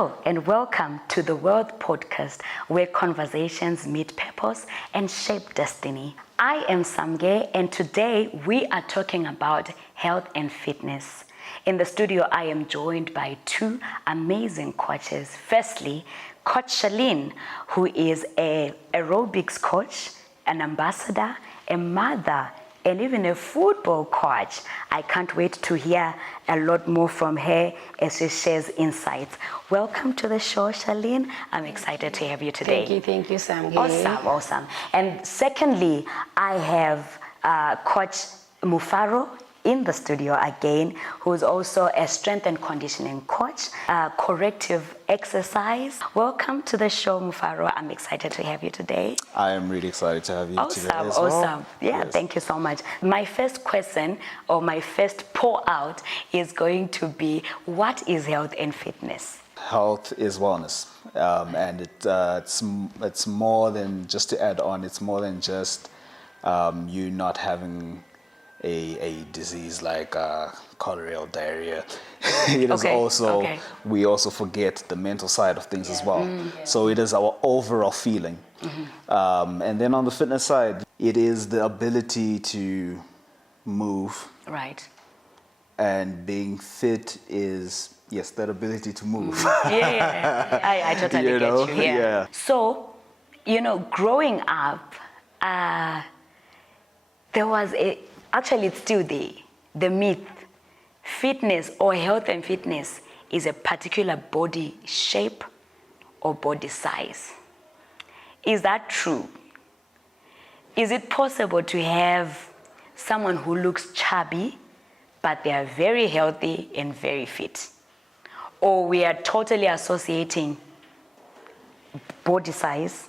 Hello and welcome to the WELLth podcast, where conversations meet purpose and shape destiny. I am Samge, and today we are talking about health and fitness. In the studio, I am joined by two amazing coaches. Firstly, Coach Charlene, who is an aerobics coach, an ambassador, a mother, and even a football coach. I can't wait to hear a lot more from her as she shares insights. Welcome to the show, Charlene. I'm excited to have you today. Thank you, Sam. Awesome. And secondly, I have Coach Mufaro in the studio again, who's also a strength and conditioning coach, corrective exercise. Welcome to the show, Mufaro. I'm excited to have you today. I am really excited to have you today as well. Awesome. Yeah, yes. Thank you so much. My first question, or my first pour out, is going to be, what is health and fitness? Health is wellness, and it's more than, just to add on, it's more than just you not having a disease like cholera or diarrhea. It is also, we also forget the mental side of things as well. So it is our overall feeling. And then on the fitness side, it is the ability to move. Right. And being fit is, yes, that ability to move. I totally get you. Yeah. So, growing up, there was actually it's still the myth. Fitness or health and fitness is a particular body shape or body size. Is that true? Is it possible to have someone who looks chubby, but they are very healthy and very fit? Or we are totally associating body size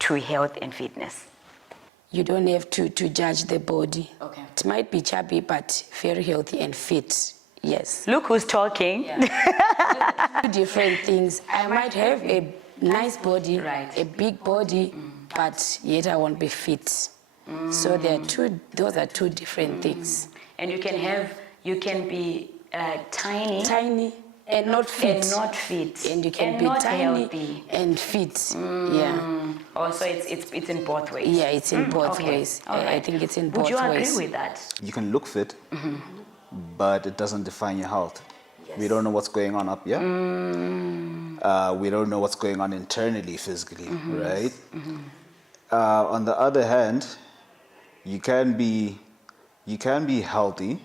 to health and fitness? You don't have to judge the body. Okay. It might be chubby, but very healthy and fit. Yes. Look who's talking. Yeah. Two different things. I might have a nice body, a big body, but yet I won't be fit. So those are two different things. And you can be tiny. And not fit. And you can be tiny healthy and fit. Yeah. Also, it's in both ways. Yeah, it's in both ways. I think it's in both ways. Would you agree with that? You can look fit, but it doesn't define your health. Yes. We don't know what's going on up here. We don't know what's going on internally, physically, right? On the other hand, you can be healthy,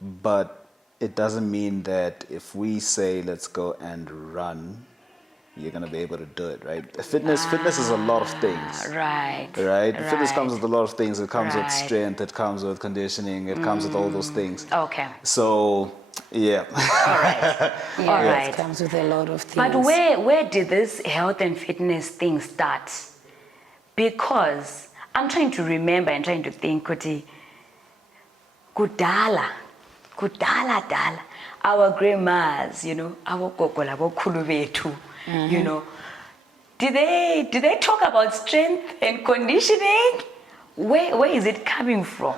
but it doesn't mean that if we say let's go and run, you're gonna be able to do it, right? Fitness is a lot of things. Right. Fitness comes with a lot of things. It comes with strength. It comes with conditioning. It comes with all those things. Okay. So, yeah. All right. All right. It comes with a lot of things. But where did this health and fitness thing start? Because I'm trying to remember and trying to think, Kuti, kudala, our grandmas, our gogo labokhulu bethu, did they talk about strength and conditioning? Where is it coming from?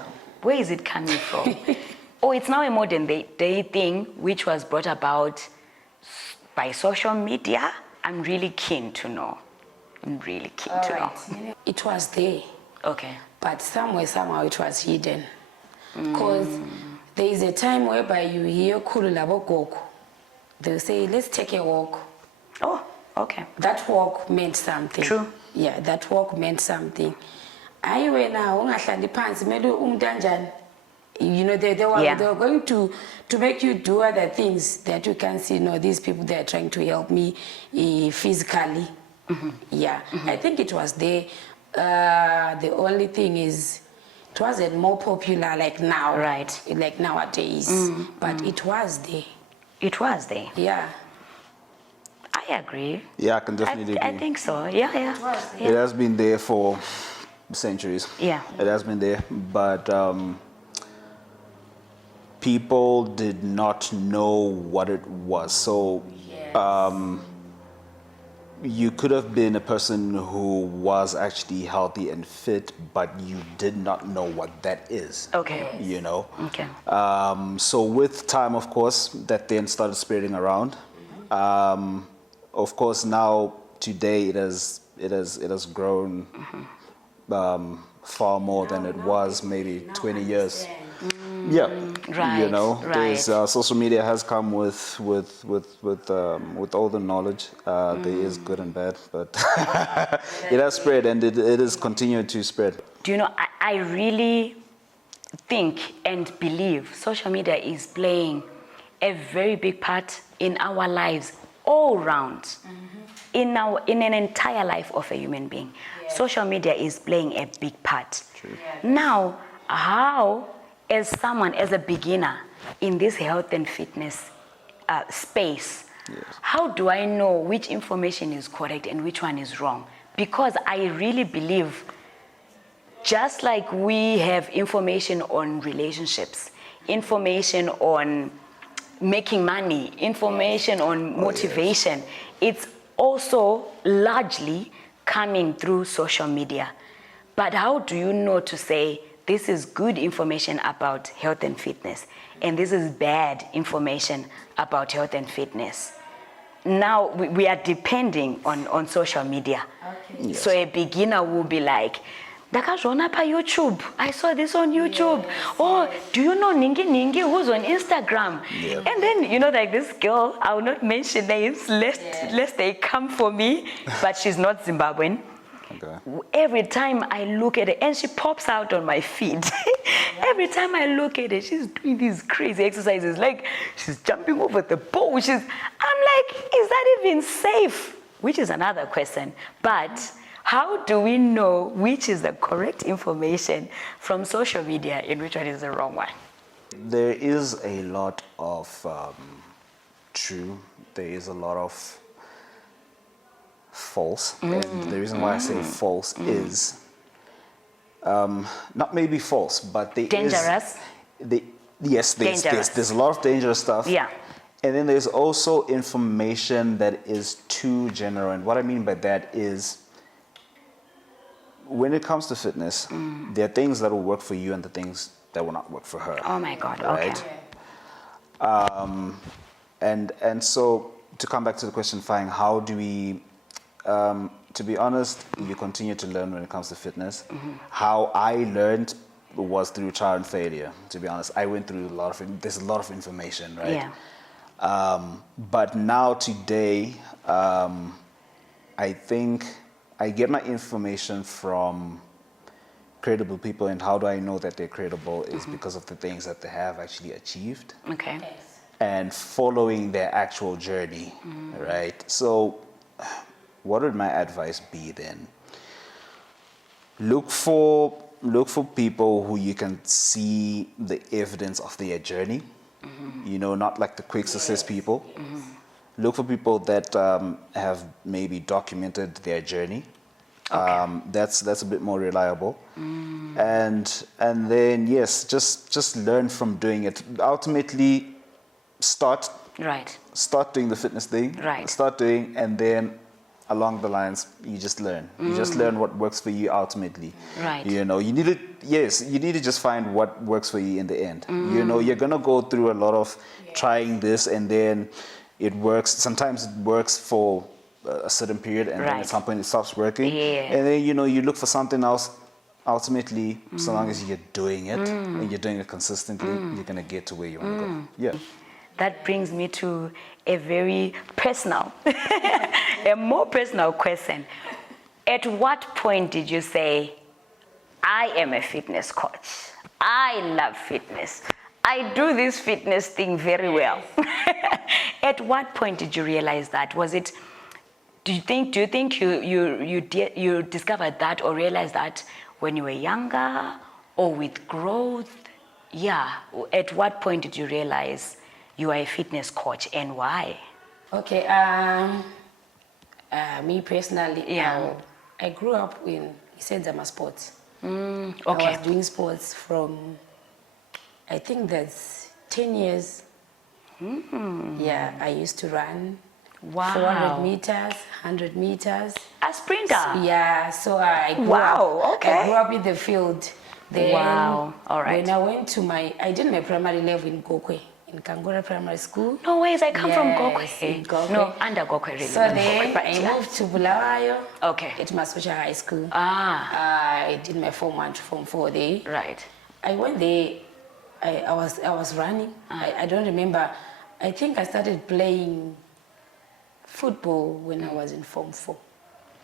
Oh, it's now a modern day thing which was brought about by social media. I'm really keen to know. It was there. Okay. But somehow it was hidden. Because there is a time whereby you hear khulu labo gogo. They'll say, let's take a walk. Oh, okay. That walk meant something. True. Yeah, that walk meant something. They were going to make you do other things that you can see, these people, they are trying to help me physically. Yeah, I think it was there. The only thing is, it wasn't more popular like now. Right. Like nowadays. But it was there. It was there. Yeah. I agree. Yeah, I can definitely agree. I think so. Yeah. It was there. It has been there for centuries. Yeah. It has been there, but people did not know what it was. So you could have been a person who was actually healthy and fit, but you did not know what that is. Okay. Okay. Okay. So with time, of course, that then started spreading around. Of course, now today it has grown far more than it was maybe 20 years. Yeah, Right, you know, there's right. social media has come with all the knowledge. There is good and bad, but it has spread, and it is continuing to spread. Do you know, I really think and believe social media is playing a very big part in our lives all round, in an entire life of a human being. Social media is playing a big part. Now, how, as someone, as a beginner in this health and fitness space, how do I know which information is correct and which one is wrong? Because I really believe, just like we have information on relationships, information on making money, information on motivation, it's also largely coming through social media. But how do you know to say this is good information about health and fitness and this is bad information about health and fitness? Now we are depending on social media. Okay. Yes. So a beginner will be like, "Ndakazviona pa YouTube. I saw this on YouTube." Oh, do you know Ningi Ningi who's on Instagram? Yep. And then, you know, like this girl, I will not mention names lest they come for me, but she's not Zimbabwean. Okay. Every time I look at it, and she pops out on my feed. Every time I look at it, she's doing these crazy exercises, like she's jumping over the pole. I'm like, is that even safe? Which is another question. But how do we know which is the correct information from social media and which one is the wrong one? There is a lot of true. There is a lot of false, and the reason why I say false is not maybe false, but there Dangerous? Yes, Dangerous. there's a lot of dangerous stuff. Yeah. And then there's also information that is too general. And what I mean by that is, when it comes to fitness, there are things that will work for you and the things that will not work for her. Oh my God, Right. okay. And so to come back to the question, Fang, how do we, to be honest, you continue to learn when it comes to fitness. How I learned was through trial and failure, to be honest. I went through there's a lot of information, right? Yeah. But now today, I think I get my information from credible people, and how do I know that they're credible is because of the things that they have actually achieved Okay. and following their actual journey, right? So what would my advice be then? Look for people who you can see the evidence of their journey, you know, not like the quick success people. Look for people that have maybe documented their journey. That's a bit more reliable. And then yes, just learn from doing it. Ultimately, start doing the fitness thing. Right. Start doing, and then along the lines, you just learn. You just learn what works for you ultimately. Right. You know, you need to just find what works for you in the end. You know, you're gonna go through a lot of trying this, and then it works. Sometimes it works for a certain period, and then at some point it stops working. Yeah. And then, you know, you look for something else. Ultimately, so long as you're doing it and you're doing it consistently, you're gonna get to where you want to go. Yeah. That brings me to a very personal, a more personal question. At what point did you say, I am a fitness coach. I love fitness. I do this fitness thing very well. At what point did you realize that? Was it, do you think you discovered that or realized that when you were younger or with growth? Yeah. At what point did you realize you are a fitness coach, and why? Okay, me personally, I grew up in Isenzama sports. Okay. I was doing sports from, I think that's 10 years. Yeah, I used to run 400 meters, 100 meters. A sprinter? Yeah, so I grew okay. I grew up in the field. Then Wow, all right. when I went to I did my primary level in Gokwe, in Kangura Primary School. No ways, I come from Yes, Gokwe. in Gokwe. No, under Gokwe really. So not then Gokwe, but I yeah. moved to Bulawayo. Okay. At Masosha High School. Ah. I did my Form 1 to Form 4 there. Right. I went there. I was running. I don't remember. I think I started playing football when I was in Form 4.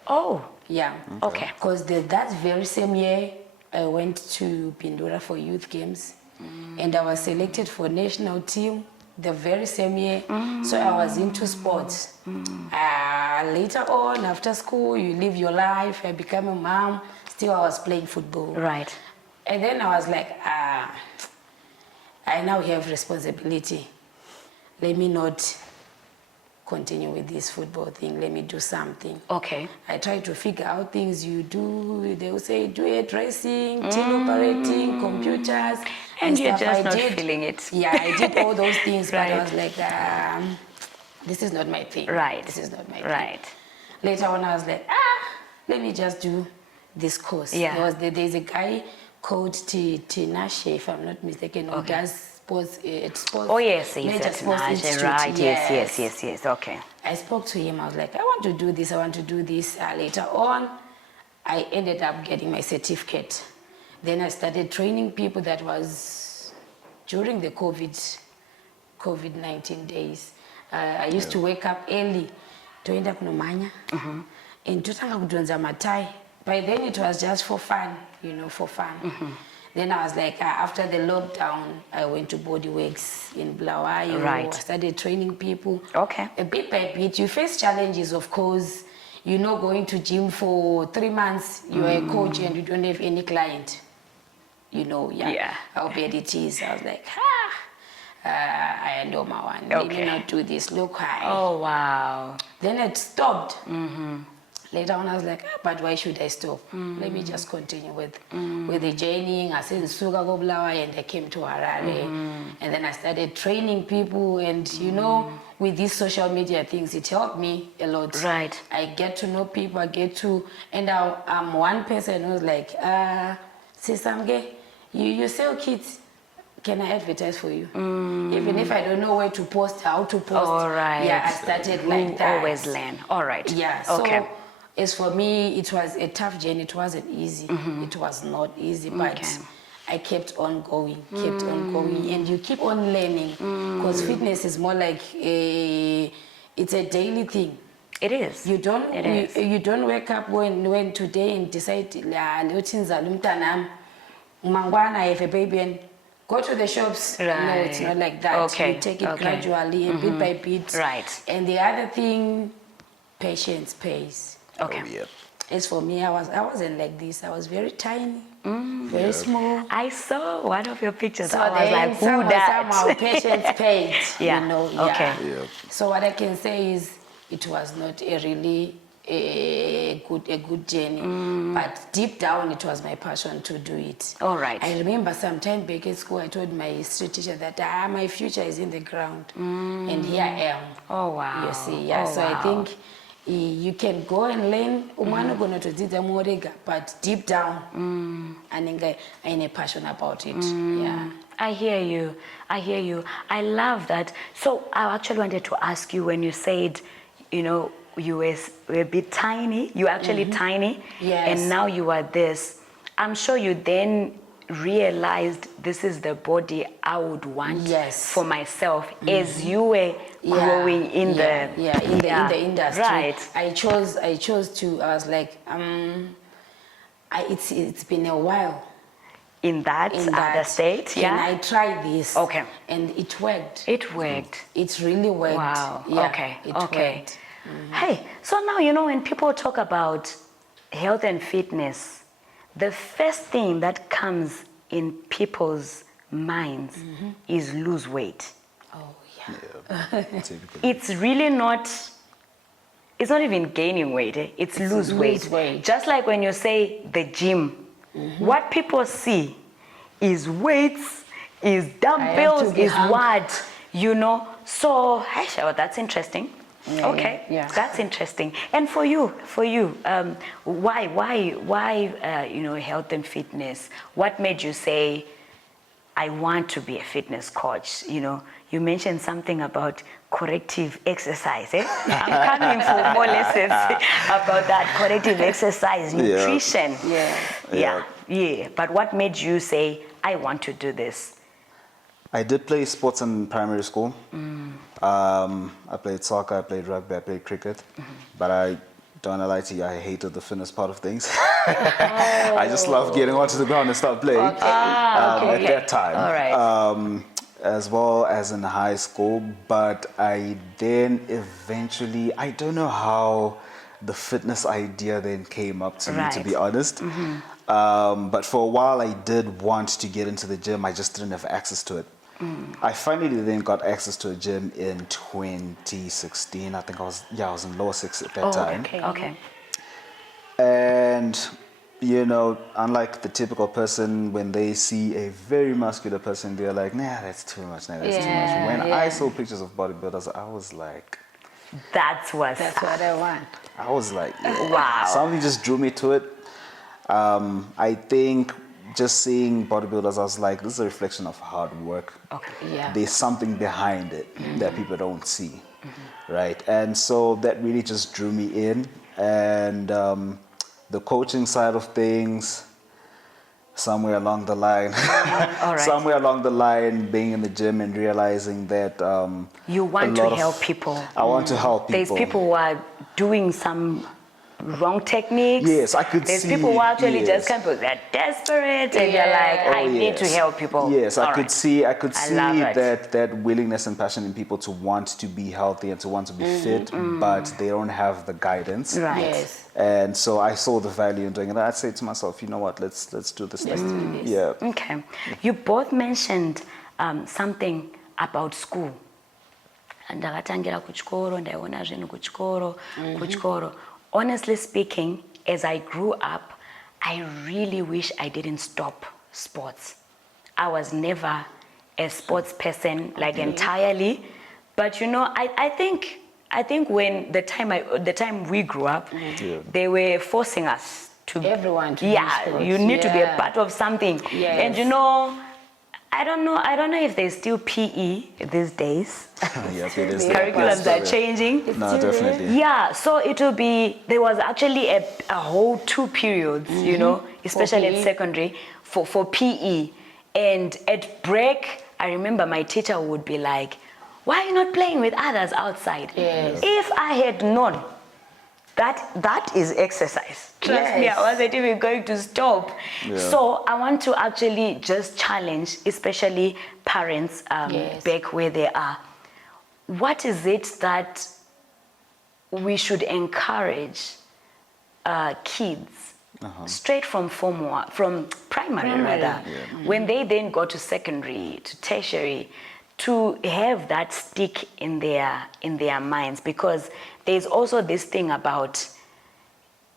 Oh. Yeah. Okay. Because that very same year, I went to Pindura for youth games, and I was selected for national team the very same year. So I was into sports. Later on, after school, you live your life. I became a mom. Still, I was playing football. Right. And then I was like, I now have responsibility. Let me not continue with this football thing. Let me do something. Okay. I try to figure out things you do. They will say, do hairdressing, operating, computers. And you're stuff. just I not did, feeling it. Yeah, I did all those things, Right. but I was like, this is not my thing. Right. This is not my Right. thing. Later on, I was like, let me just do this course. Yeah. There's a guy called Tinashe, if I'm not mistaken, who does sports, sports. Oh yes, Major yes, Sports Institute. right. Yes. Okay. I spoke to him. I was like, I want to do this. I want to do this. Later on, I ended up getting my certificate. Then I started training people. That was during the COVID-19 days. I used to wake up early to end up nomanya. And to matai. By then it was just for fun, for fun. Then I was like, after the lockdown, I went to Bodyworks in Bulawayo. Right. I started training people. Okay. Bit by bit, you face challenges, of course. Going to gym for 3 months, you're a coach and you don't have any client. Yeah. How bad it is. I was like, I know my one. Let me Okay. not do this. Look high. Oh wow. Then it stopped. Later on, I was like, but why should I stop? Let me just continue with the journeying. I said, Suga go Bulawayo, and I came to Harare. And then I started training people. And, with these social media things, it helped me a lot. Right. I get to know people. And I'm one person who's like, Sisamge, you sell kids. Can I advertise for you? Even if I don't know where to post, how to post. All right. Yeah, I started like that. Always learn. All right. Yeah. Okay. So, as for me, it was a tough journey. It wasn't easy. It was not easy, but Okay. I kept on going, and you keep on learning, because fitness is more like it's a daily thing. It is. You don't It is. you don't wake up when today and decide mangwana I have a baby and go to the shops. No, it's not like that. Okay. You take it Okay. gradually and bit by bit. Right. And the other thing, patience pays. Okay. Oh, yeah. As for me, I wasn't like this. I was very tiny, very small. I saw one of your pictures. So I was then like, who somehow that? patience paid. Yeah. Okay. Yeah. So what I can say is, it was not a really a good journey, but deep down it was my passion to do it. All right. I remember some time back at school, I told my history teacher that my future is in the ground, and here I am. Oh wow. You see, yeah. Oh, So wow. I think you can go and learn, but deep down, I'm a passion about it. Yeah. I hear you. I love that. So I actually wanted to ask you, when you said, you were a bit tiny, you were actually tiny, Yes. and now you are this. I'm sure you then realized this is the body I would want Yes. for myself as you were growing in the industry. Right. I chose to. I was like, it's been a while in that in other that. state. Can I try this? Okay. And it worked. It worked. It really worked. Wow. Yeah, Okay. It Okay. worked. Hey, so now, when people talk about health and fitness, the first thing that comes in people's minds is lose weight. Oh yeah. Yeah. Typical. It's really not, it's not even gaining weight, it's lose weight. Just like when you say the gym, what people see is weights, is dumbbells, be is hung. what, So, hey, that's interesting. Yeah, Okay, yeah. that's interesting. And for you, why, health and fitness? What made you say, I want to be a fitness coach. You know, you mentioned something about corrective exercise. I'm coming for more lessons about that corrective exercise, nutrition. Yeah. But what made you say, I want to do this? I did play sports in primary school. I played soccer, I played rugby, I played cricket. But I don't wanna lie to you, I hated the fitness part of things. I just loved getting onto the ground and start playing at that time. All right. As well as in high school. But I then eventually, I don't know how the fitness idea then came up to me, to be honest. But for a while I did want to get into the gym, I just didn't have access to it. I finally then got access to a gym in 2016. I think I was in lower six at that time. Okay. And you know, unlike the typical person, when they see a very muscular person, they're like, nah, that's too much, nah, that's too much. When I saw pictures of bodybuilders, I was like, that's what I want. I was like, wow. Something just drew me to it. I think just seeing bodybuilders, I was like, this is a reflection of hard work. There's something behind it that people don't see, right? And so that really just drew me in. And the coaching side of things, somewhere along the line, somewhere along the line, being in the gym and realizing that you want to help people. I want to help people. There's people who are doing some wrong techniques. Yes, I could see. There's people who actually just kind of, they're desperate and they're like, I need to help people. Yes, I could see that willingness and passion in people to want to be healthy and to want to be fit, but they don't have the guidance. Right. Yes. And so I saw the value in doing it. I'd say to myself, you know what, let's do this thing. Yeah. Okay. You both mentioned something about school. Ndakatangira kuchikoro, ndaiona zvinhu kuchikoro. Honestly speaking, as I grew up, I really wish I didn't stop sports. I was never a sports person, like entirely. But you know, I think when the time we grew up, they were forcing us to. Everyone to do sports. You need to be a part of something. Yes. And you know, I don't know if there's still PE these days. Curriculums are changing. No, definitely. Yeah, so it will be, there was actually a whole 2 periods, you know, especially at secondary, for PE. And at break, I remember my teacher would be like, why are you not playing with others outside? Yes. If I had known that is exercise. Trust me, I wasn't even going to stop. So I want to actually just challenge, especially parents back where they are. What is it that we should encourage kids straight from primary rather, when they then go to secondary, to tertiary, to have that stick in their minds? Because there's also this thing about,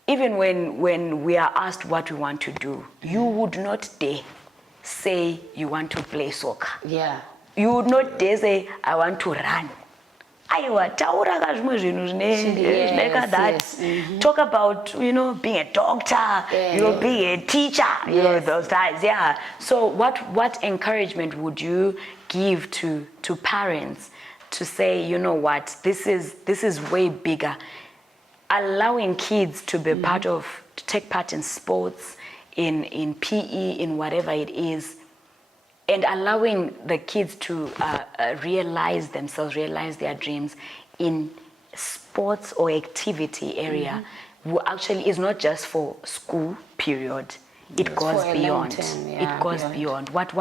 even when we are asked what we want to do, you would not dare say you want to play soccer. Yeah. You would not dare say, I want to run. Talk about, you know, being a doctor, you know, being a teacher, you know, those times. So what encouragement would you give to parents to say, you know what, this is way bigger? Allowing kids to be to take part in sports, in PE, in whatever it is, and allowing the kids to realize themselves, realize their dreams in sports or activity area, who actually is not just for school period. It goes beyond. It goes beyond. What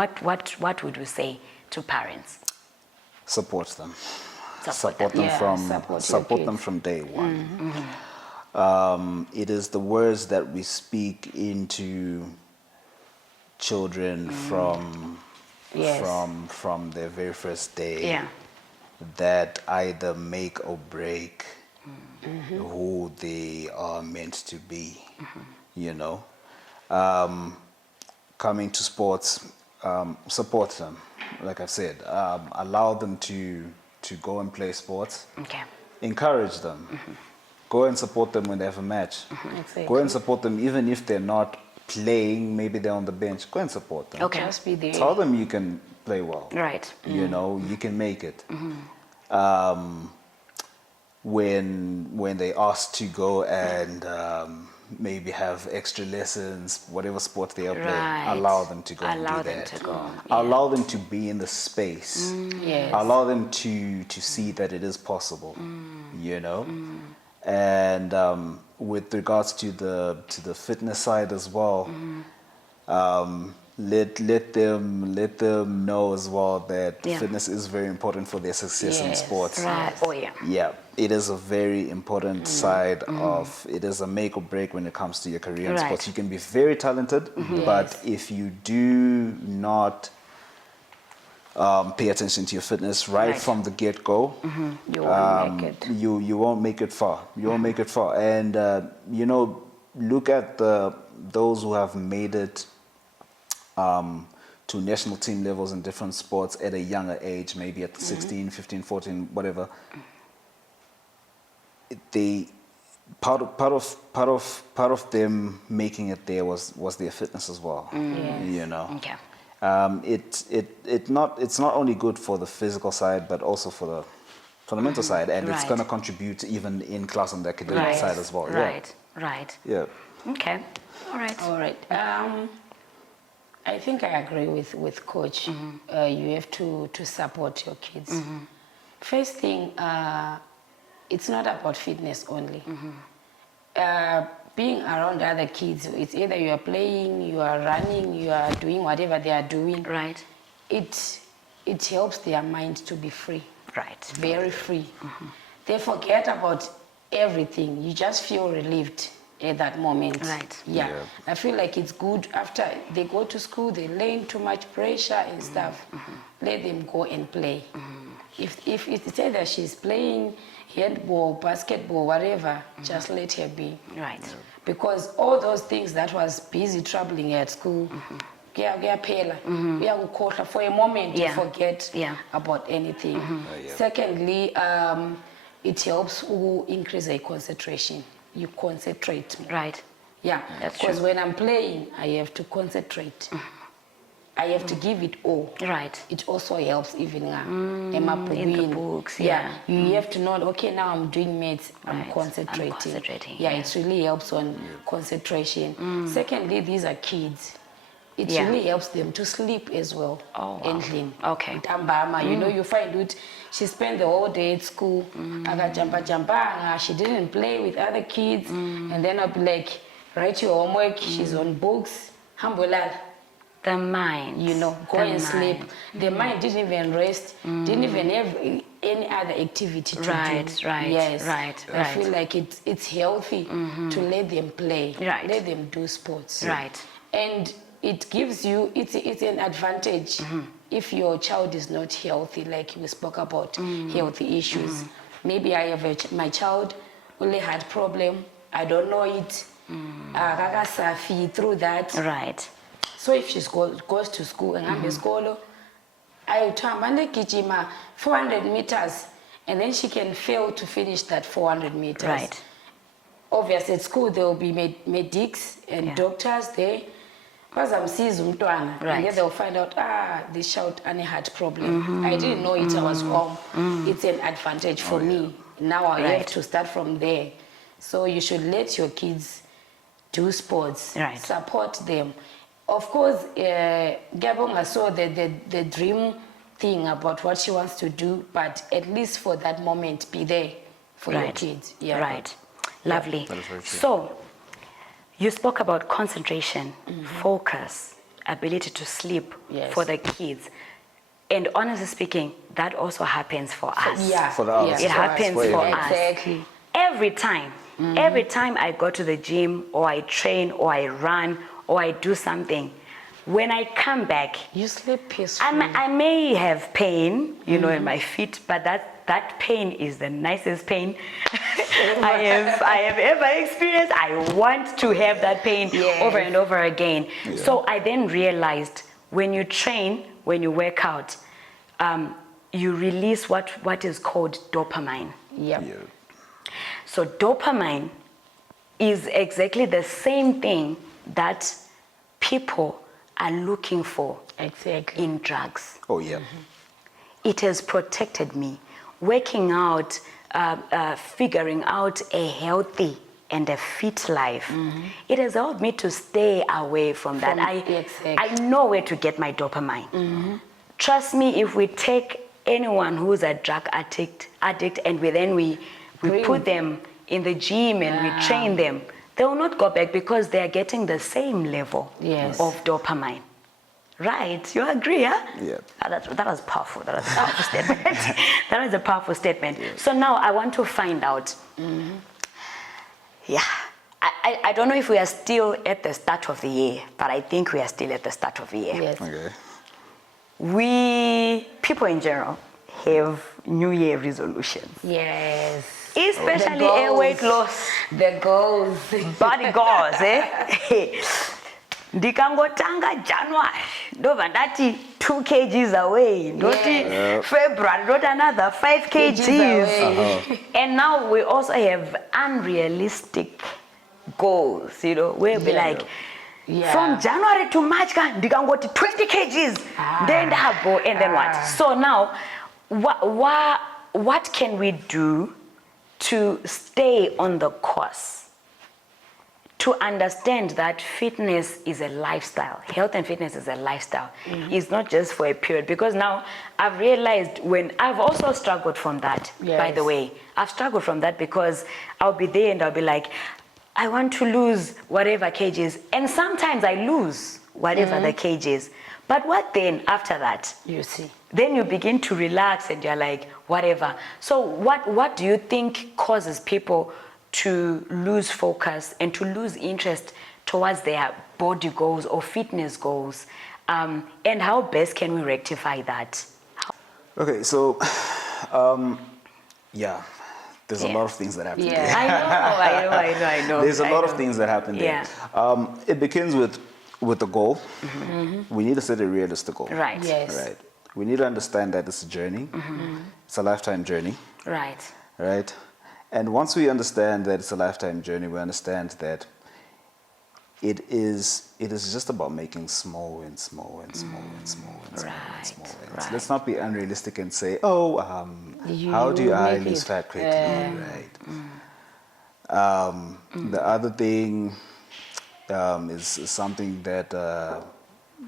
would you say to parents? Support them. Support them from day one. It is the words that we speak into children from their very first day that either make or break who they are meant to be. You know, coming to sports, support them. Like I've said, allow them to go and play sports. Encourage them. Go and support them when they have a match. Go and support them even if they're not playing, maybe they're on the bench, go and support them. Okay. Just be there. Tell them you can play well. Right. You know, you can make it. When they ask to go and maybe have extra lessons, whatever sport they are Right. playing, allow them to go and Allow do them that. to go, Allow them to be in the space. Yes. Allow them to see that it is possible. You know, and with regards to the fitness side as well. Let them know as well that Yeah. fitness is very important for their success in Yes. sports. Right. Oh yeah. Yeah, it is a very important side of it. Is a make or break when it comes to your career in Right. sports. You can be very talented, but if you do not pay attention to your fitness right, Right. from the get-go, You won't make it. you won't make it far. You won't make it far. And you know, look at those who have made it to national team levels in different sports at a younger age, maybe at 16, 15, 14, whatever. They part of them making it there was their fitness as well. Yes. You know. Okay. It's not only good for the physical side, but also for the mental side, and it's Right. going to contribute even in class on the academic Right. side as well. Right. Right. Yeah. Okay. All right. All right. I think I agree with Coach. You have to support your kids. First thing, it's not about fitness only. Being around other kids, it's either you are playing, you are running, you are doing whatever they are doing. Right. It helps their mind to be free, Right. very free. They forget about everything. You just feel relieved at that moment. Right. Yeah. Yeah. I feel like it's good after they go to school, they learn too much pressure and stuff. Let them go and play. If it's either she's playing handball, basketball, whatever, just let her be. Right. Because all those things that was busy troubling her at school, kuyakukhohlwa. For a moment, Yeah. you forget Yeah. about anything. Yeah. Secondly, it helps to increase a concentration. You concentrate more. Right. Yeah, That's because true. when I'm playing, I have to concentrate. I have to give it all. Right. It also helps even in the books, yeah. You have to know, okay, now I'm doing maths, I'm Right. concentrating. I'm concentrating, Yeah, yeah. it really helps on concentration. Secondly, these are kids. It Yeah. really helps them to sleep as well. Oh, wow. Endling. Okay. Ntambama, you know, you find out she spent the whole day at school. Jampanga, she didn't play with other kids. And then I'll be like, write your homework, she's on books. Hambolal. The mind. You know, go The and sleep. mind. The mind didn't even rest, didn't even have any other activity to Right, do. right, Yes, right, I right. feel like it's healthy to let them play, Right. let them do sports. Right. And it gives you, it's an advantage if your child is not healthy, like we spoke about healthy issues. Maybe I have my child only had problem, I don't know it, akakasafi through that. Right. So if she goes to school and I'm school, I tell 400 meters, and then she can fail to finish that 400 meters. Right. Obviously, at school there will be medics and Yeah. doctors there. Bazamsiza umntwana, Right. and then they'll find out, this child had a heart problem. I didn't know it, I was home. It's an advantage for me. Now I have Right. to start from there. So you should let your kids do sports, Right. support them. Of course, Gabonga saw the dream thing about what she wants to do, but at least for that moment, be there for your Right. kids. Yeah. Right. Lovely. That is very true. So, you spoke about concentration, focus, ability to sleep Yes. for the kids. And honestly speaking, that also happens for us. Yeah. For the others. It for happens us. for Exactly. us. Every time. Every time I go to the gym or I train or I run or I do something, when I come back, You sleep peacefully. I may have pain, you know, in my feet, but that pain is the nicest pain I have ever experienced. I want to have that pain Yes. over and over again. So I then realized when you train, when you work out, you release what is called dopamine. Yep. Yeah. So dopamine is exactly the same thing that people are looking for Exactly. in drugs. Oh, yeah. It has protected me. Working out, figuring out a healthy and a fit life. It has helped me to stay away from that. Exactly. I know where to get my dopamine. Trust me, if we take anyone who's a drug addict and we put them in the gym and we train them, they will not go back because they are getting the same level of dopamine. Right, you agree, huh? Yeah. That was powerful. That was a powerful statement. That was a powerful statement. Yeah. So now I want to find out. Yeah, I don't know if we are still at the start of the year, but I think we are still at the start of the year. Yes. Okay. We, people in general, have New Year resolutions. Yes. Especially a weight loss. The goals. Body goals, eh? Ndikangotanga January, ndobva ndati 2 kgs away, ndoti February, ndoti another 5 kgs. And now we also have unrealistic goals, you know, where we like, from January to March, ndikangoti 20 kgs, then ndabo, and then what? So now, what can we do to stay on the course? To understand that fitness is a lifestyle. Health and fitness is a lifestyle. It's not just for a period. Because now I've realized when I've also struggled from that, by the way. I've struggled from that because I'll be there and I'll be like, I want to lose whatever kgs. And sometimes I lose whatever the kgs. But what then after that? You see. Then you begin to relax and you're like, whatever. So what do you think causes people to lose focus and to lose interest towards their body goals or fitness goals? And how best can we rectify that? Okay, so, there's a lot of things that happen there. I know. There's a lot of things that happen there. It begins with the goal. We need to set a realistic goal. Right. Yes. Right. We need to understand that it's a journey. It's a lifetime journey. Right. Right. And once we understand that it's a lifetime journey, we understand that it is just about making small wins, small wins, small wins, small wins, small wins, small wins. Right. Let's not be unrealistic and say, how do I lose fat quickly? Right. The other thing is something that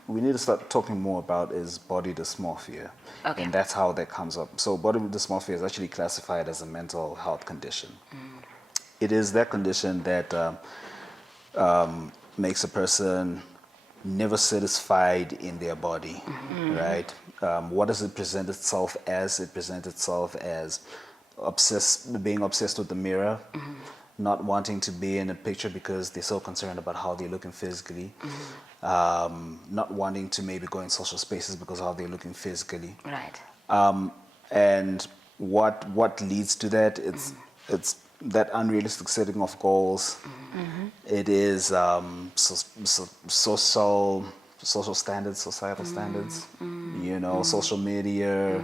we need to start talking more about is body dysmorphia. Okay. And that's how that comes up. So body dysmorphia is actually classified as a mental health condition. It is that condition that makes a person never satisfied in their body, right? What does it present itself as? It presents itself as being obsessed with the mirror, not wanting to be in a picture because they're so concerned about how they're looking physically, not wanting to maybe go in social spaces because of how they're looking physically. Right. And what leads to that? It's that unrealistic setting of goals. It is social standards, societal standards, you know, social media,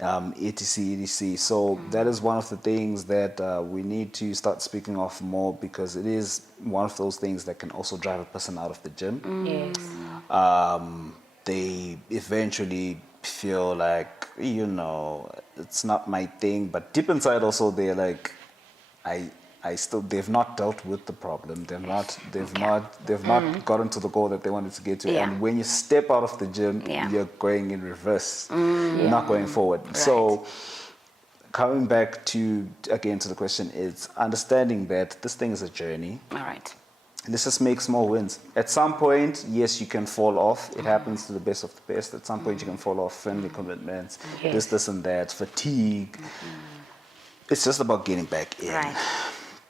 etc. So that is one of the things that we need to start speaking of more, because it is one of those things that can also drive a person out of the gym. Yes. They eventually feel like, you know, it's not my thing, but deep inside also they're like, they've not dealt with the problem. They've not gotten to the goal that they wanted to get to. Yeah. And when you step out of the gym, you're going in reverse. You're not going forward. Right. So coming back to the question, is understanding that this thing is a journey. All right. Let's just make small wins. At some point, yes, you can fall off. It happens to the best of the best. At some point, you can fall off. Family commitments, this and that, fatigue. It's just about getting back in. Right.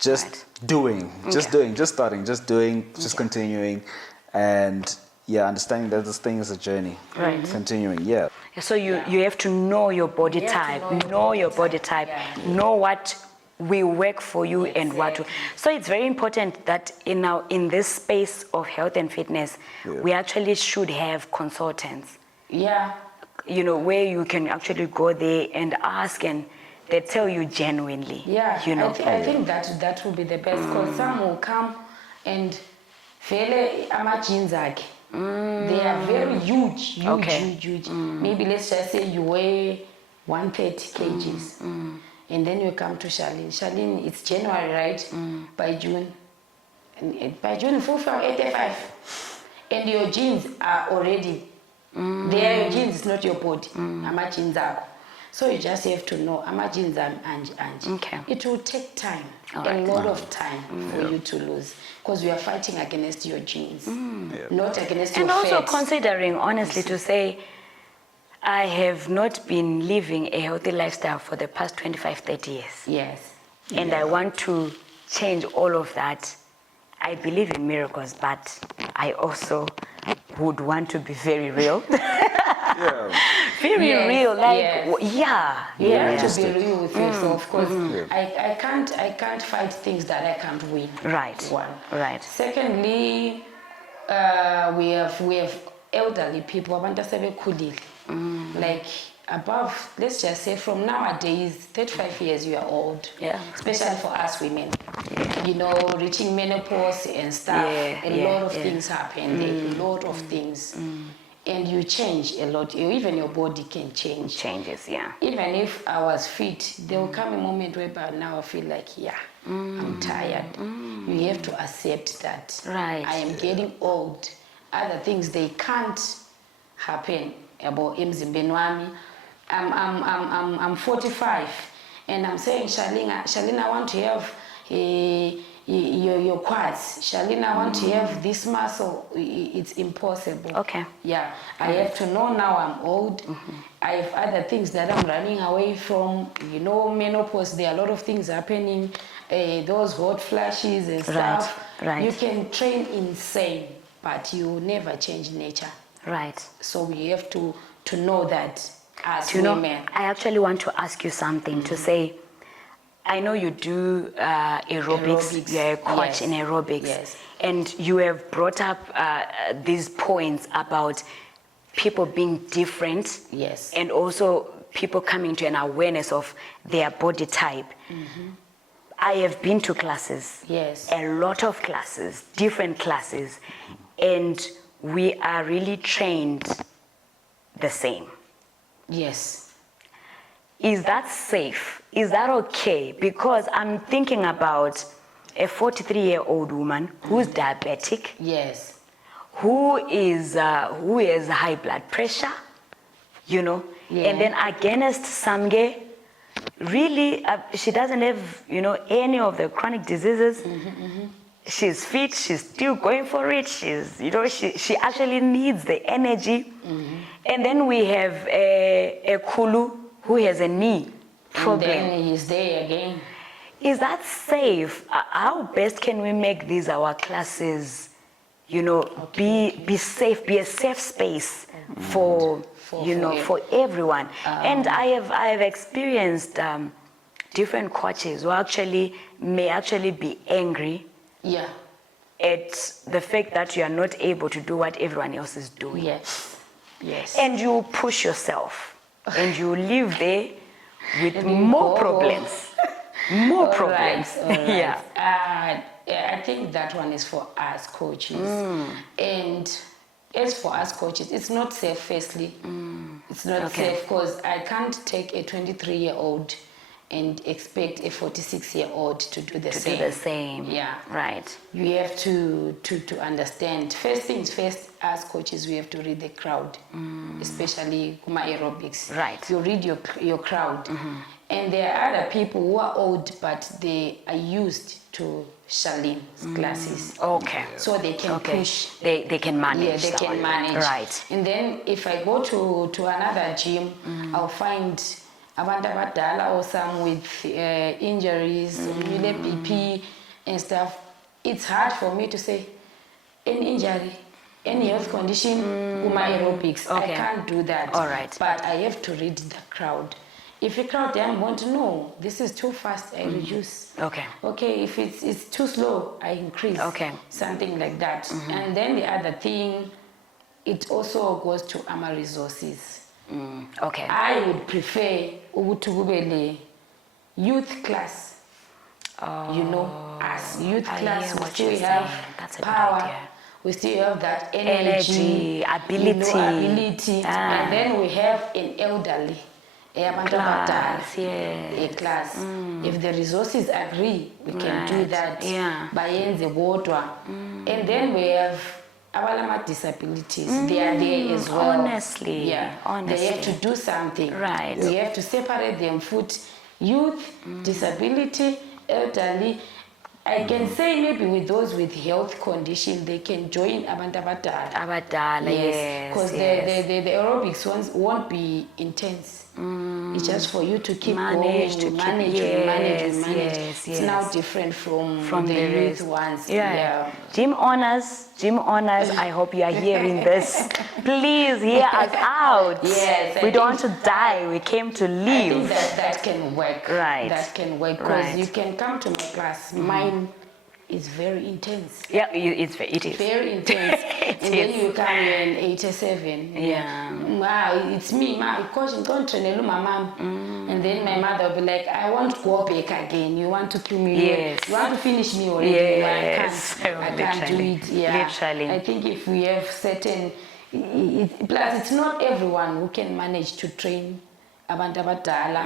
Just doing, just starting, just doing, just continuing. And understanding that this thing is a journey. Right. Continuing, So you have to know your body type, know your body type, know what will work for you and what to. So it's very important that in this space of health and fitness, we actually should have consultants. Yeah. You know, where you can actually go there and ask, and they tell you genuinely. Yeah, You know. I think that would be the best, because some will come and vele ama-jeans akhe, they are very huge, huge. Maybe let's just say you weigh 130 kgs. And then you come to Charlene. Charlene, it's January, right? By June. And by June, full from 85. And your jeans are already, they are your jeans, it's not your body. Ama jeans are. So you just have to know, ama jeans are anji. Okay. It will take time, a lot of time for you to lose. Because we are fighting against your genes, not against your And also fat. considering, honestly, to say, I have not been living a healthy lifestyle for the past 25, 30 years. Yes. And I want to change all of that. I believe in miracles, but I also would want to be very real. Very real, like, You have to be real with yourself, because I can't fight things that I can't win. Right. One. Right. Secondly, we have elderly people, abantu asebekhulile. Like above, let's just say from nowadays, 35 years you are old. Yeah. Especially for us women. You know, reaching menopause and stuff. A lot of things happen. A lot of things. And you change a lot. Even your body can change. Changes, yeah. Even if I was fit, there will come a moment where now I feel like, I'm tired. You have to accept that. Right. I am getting old. Other things, they can't happen. About emzimbeni wami. I'm 45, and I'm saying, Charlene, I want to have your quads. Charlene, I want to have this muscle. It's impossible. Okay. Yeah, I have to know now I'm old. I have other things that I'm running away from. You know, menopause, there are a lot of things happening. Those hot flashes and stuff. Right. You can train insane, but you never change nature. Right. So we have to know that as women. I actually want to ask you something to say, I know you do aerobics. You're a coach in aerobics. Yes. And you have brought up these points about people being different. Yes. And also people coming to an awareness of their body type. I have been to classes. Yes. A lot of classes, different classes. And we are really trained the same. Yes. Is that safe? Is that okay? Because I'm thinking about a 43-year-old woman who's diabetic. Yes. Who has high blood pressure, you know, and then against Samge, really, she doesn't have, you know, any of the chronic diseases. She's fit, she's still going for it, she's, you know, she actually needs the energy. And then we have a Kulu who has a knee problem. And then he's there again. Is that safe? How best can we make these our classes, you know, be safe, be a safe space for everyone? And I have experienced different coaches who may actually be angry at the fact that you are not able to do what everyone else is doing. Yes. Yes. And you push yourself and you live there with more problems. More problems. All right. Yeah. I think that one is for us coaches. And as for us coaches, it's not safe, firstly. It's not safe because I can't take a 23-year-old and expect a 46-year-old to do the same. Do the same. Yeah. Right. You have to understand. First things first, as coaches, we have to read the crowd, especially Kuma aerobics. Right. You read your crowd. And there are other people who are old, but they are used to Charlene's classes. Okay. So they can push. They can manage. Yeah, they can manage. Right. And then if I go to another gym, I'll find abantu abadala or some with injuries, BP and stuff. It's hard for me to say, any injury, any health condition, Kuma aerobics. I can't do that. All right. But I have to read the crowd. If a crowd doesn't want to know, this is too fast, I reduce. Okay. Okay, if it's too slow, I increase. Okay. Something like that. And then the other thing, it also goes to our resources. Okay. I would prefer Ubutubele youth class. You know, as youth class, we still have That's a power. good idea. we still have that Energy, ability. ability. Ah. And then we have an elderly. Class, yes. A class. If the resources agree, we can do Right, that. yeah. Bayenze bodwa. And then we have abalama disabilities. They are there as well. Honestly, Yeah. honestly. They have to do something. Right. We have to separate them. Food, youth, disability, elderly. I can say maybe with those with health condition, they can join abantu abadala. Abadala, yes. Because yes. the aerobics ones won't be intense. It's just for you to keep Manage going, to manage, keep, manage. yes, It's now different from the rest. youth ones. Yeah. Gym owners, I hope you are hearing this. Please hear us out. Yes, we don't want to die. We came to live. I think that can work. Right. That can work because Right. you can come to my class. Mine is very intense. Yeah, it is. Very intense. And then you come here in 87. Yeah. Wow, it's me, coach, don't train my mom. And then my mother will be like, I want to go back again. You want to kill me? Yes. You want to finish me already? Yes. I can't do it. Yeah. Literally. I think if we have certain, plus it's not everyone who can manage to train abantu abadala,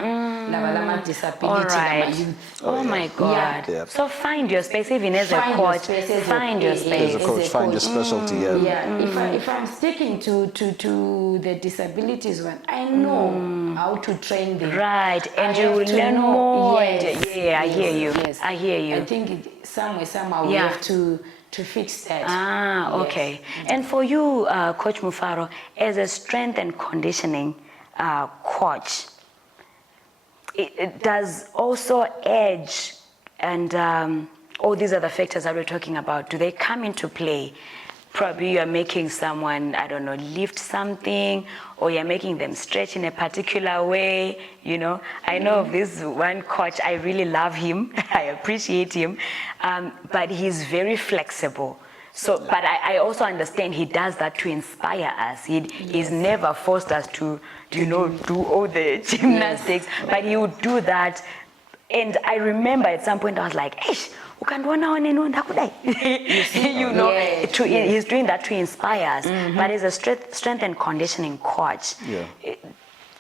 labalama disability, All right. youth. Oh my God. Yeah. So find your space, even as a Find your coach. space as a- Find your as space. As a coach, find your specialty. Yeah, if I'm sticking to the disabilities one, I know how to train them. Right, and I you have will to learn know- more. Yes, Yeah, I hear you. Yes. I hear you. I think somehow we Yeah. have to fix that. Ah, Yes. okay. And for you, Coach Mufaro, as a strength and conditioning coach, it does also age and all these other factors that we're talking about, do they come into play? Probably you're making someone, I don't know, lift something, or you're making them stretch in a particular way, you know. I know of this one coach, I really love him, I appreciate him, but he's very flexible. So, but I also understand he does that to inspire us. He's never forced us to, you know, do all the gymnastics, but he would do that. And I remember at some point I was like, "Eish, you know, Yes, he's doing that to inspire us." But as a strength and conditioning coach,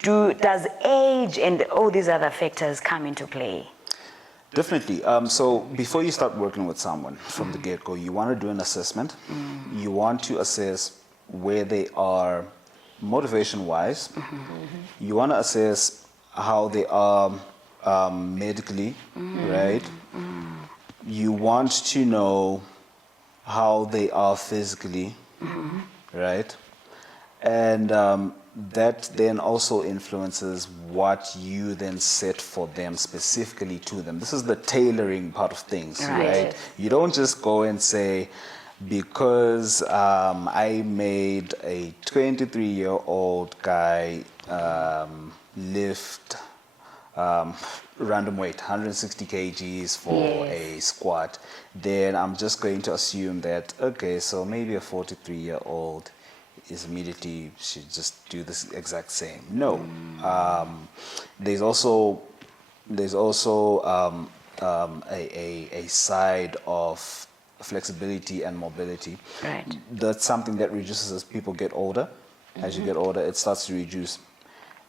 does age and all these other factors come into play? Definitely. So before you start working with someone from the get-go, you want to do an assessment. You want to assess where they are motivation-wise. You want to assess how they are medically, right? You want to know how they are physically, right? And that then also influences what you then set for them specifically to them. This is the tailoring part of things, right? You don't just go and say, because I made a 23-year-old guy lift random weight, 160 kgs for a squat, then I'm just going to assume that, okay, so maybe a 43-year-old is immediately should just do this exact same. No, there's also a side of flexibility and mobility. Right. That's something that reduces as people get older. As you get older, it starts to reduce,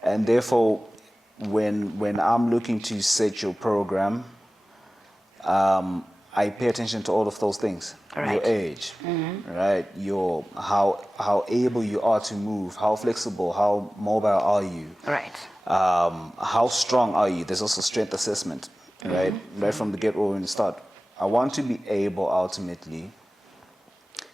and therefore, when I'm looking to set your program, I pay attention to all of those things. Right. Your age, right? Your how able you are to move, how flexible, how mobile are you? Right. How strong are you? There's also strength assessment, right? Right from the get-go when you start. I want to be able ultimately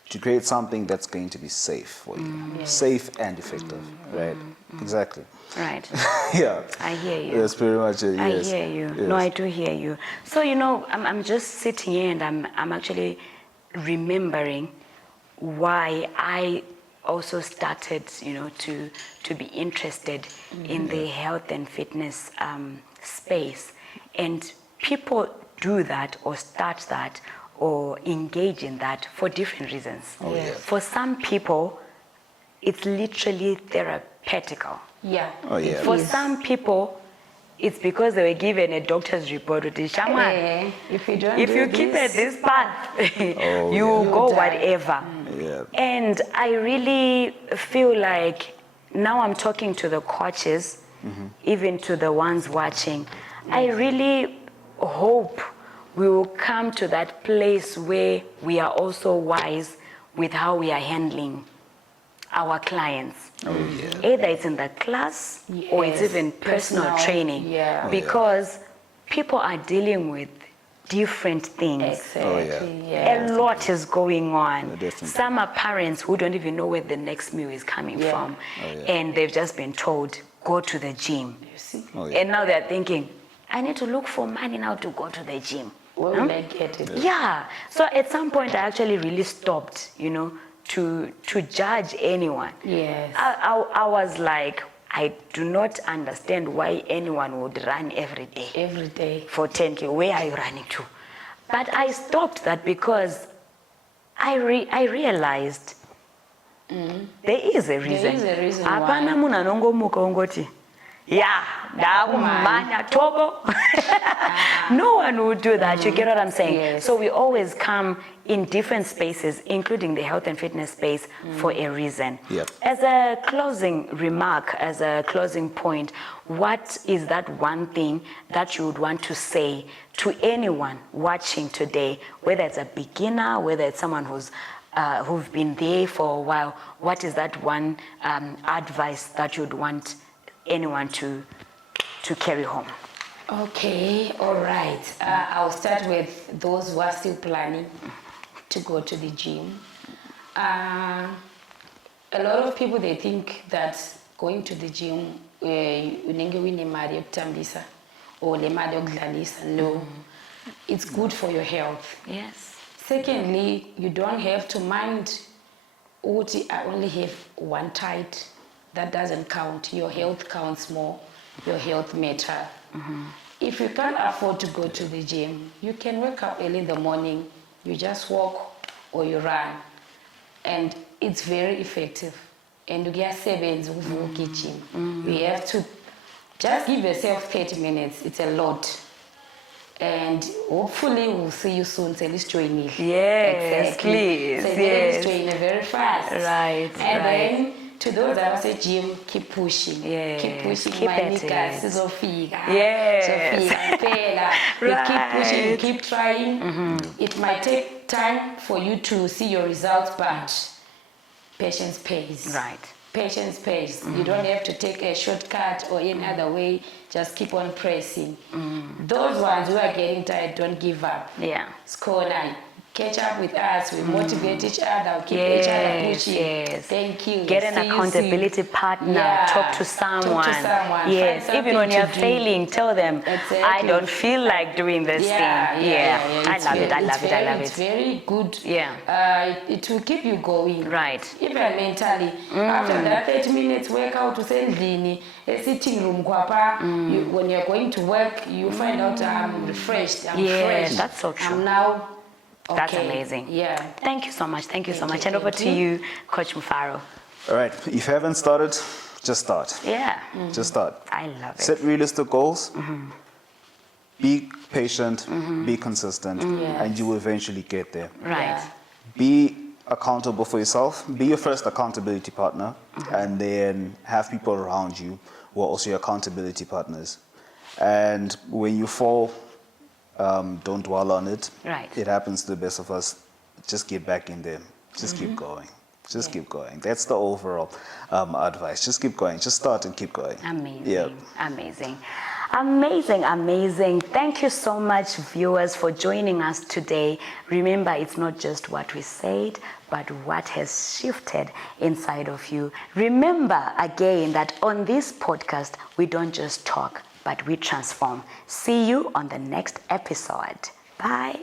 to create something that's going to be safe for you, safe and effective, right? Exactly. Right. Yeah. I hear you. That's pretty much it. I Yes. hear you. Yes. No, I do hear you. So, you know, I'm just sitting here and I'm actually remembering why I also started, you know, to be interested in the health and fitness space. And people do that or start that or engage in that for different reasons. Oh, yeah. For some people, it's literally therapeutical. Yeah. Oh, yeah. For some people, it's because they were given a doctor's report with the shaman. If you don't If do you keep at this path, you will go die. whatever. Yeah. And I really feel like now I'm talking to the coaches, even to the ones watching. I really hope we will come to that place where we are also wise with how we are handling our clients. Oh, yeah. Either it's in the class or it's Yes, even personal personal, training. yeah. Oh, yeah. Because people are dealing with different things. Exactly. A lot is going on. Yeah, definitely. Some are parents who don't even know where the next meal is coming Yeah. from. Oh, yeah. And they've just been told, go to the gym. You see? Oh, yeah. And now they're thinking, I need to look for money now to go to the gym. Where will I get it? Yeah. So at some point, I actually really stopped, to judge anyone. Yes. I was like, I do not understand why anyone would run every day Every day. for 10K. Where are you running to? But I stopped that because I realized there is a reason. is a reason Hapana why. munhu anongomuka ongoti, yeah, ndakumanya tobo. No one would do that. You get what I'm saying? Yes. So we always come in different spaces, including the health and fitness space, for a reason. Yep. As a closing remark, as a closing point, what is that one thing that you would want to say to anyone watching today, whether it's a beginner, whether it's someone who've been there for a while? What is that one advice that you'd want anyone to carry home? Okay, all right. I'll start with those who are still planning to go to the gym. A lot of people, they think that going to the gym, unenge wine mari yokutambisa or le mari yokudlalisa. No, it's good for your health. Yes. Secondly, you don't have to mind, Uti, I only have one tight. That doesn't count. Your health counts more. Your health matter. If you can't afford to go to the gym, you can wake up early in the morning. You just walk or you run. And it's very effective. And you get 7 gym. You have to just give yourself 30 minutes. It's a lot. And hopefully we'll see you soon. So let's join you. Yes, Exactly. please. So Yes. let's join you very fast. Right, And right. then to those that say gym, keep pushing. Yes, Keep pushing. keep My at niggas, it. sizofika. Yes. Zofika, phela. You keep pushing, you Right. keep trying. It might take time for you to see your results, but patience pays. Right. Patience pays. You don't have to take a shortcut or any other way. Just keep on pressing. Those ones who are getting tired, don't give up. Yeah. Score 9. Catch up with us. We motivate each other. Keep each other Yes, pushing. yes. Thank you. Get an See you accountability soon. partner. Yeah. Talk to someone. Talk to someone. Yes. Find Even when something you're to do. failing, tell them, Exactly. I don't feel like doing this thing. I love it. I love it. I love It's it. very good. Yeah. It will keep you going. Right. Even mentally. After that 30 minutes workout, usendlini, a sitting room, when you're going to work, you find out I'm refreshed. I'm Yes, fresh. that's so true. I'm now okay. That's amazing. Yeah. Thank you so much. Thank you so Thank much. you, And over thank to you. you, Coach Mufaro. All right. If you haven't started, just start. Yeah. Just start. I love it. Set realistic goals. Be patient. Be consistent. Yes. And you will eventually get there. Right. Yeah. Be accountable for yourself. Be your first accountability partner. And then have people around you who are also your accountability partners. And when you fall, don't dwell on it. Right. It happens to the best of us. Just get back in there. Just keep going. Just keep going. That's the overall advice. Just keep going. Just start and keep going. Amazing. Yep. Amazing. Amazing, amazing. Thank you so much, viewers, for joining us today. Remember, it's not just what we said, but what has shifted inside of you. Remember, again, that on this podcast, we don't just talk, but we transform. See you on the next episode. Bye.